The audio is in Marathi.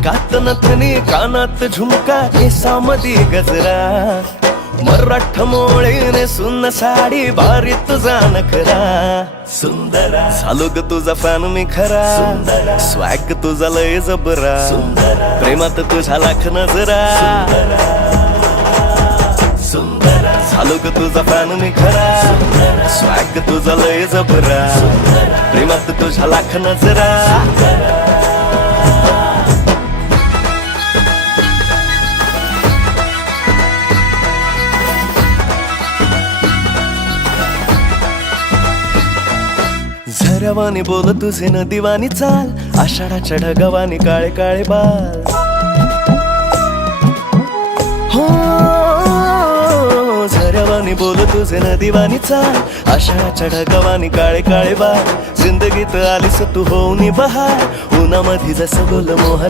नाकात नथनी कानात झुमका केसामधी गजरा मराठ मोळीने सुन्न साडी भारी तुझा नखरा सुंदरा झालो ग तुझा फॅन मी खरा सुंदरा स्वॅग तुझा लय जबरा सुंदरा प्रेमात तुझा लाख नजरा सुंदरा झालो ग तुझा फॅन मी खरा स्वॅग तुझा लय जबरा प्रेमात तुझा लाख नजरा झऱ्यावानी बोल तुझे नदीवानी चाल आषाढाच्या ढगावानी काळे काळे बाल हो झऱ्यावानी बोल तुझे नदीवानी चाल आषाढाच्या ढगावानी काळे काळे बाल जिंदगीत आलीस तू होऊनी बहार उन्हामध्ये जसं बोल मोह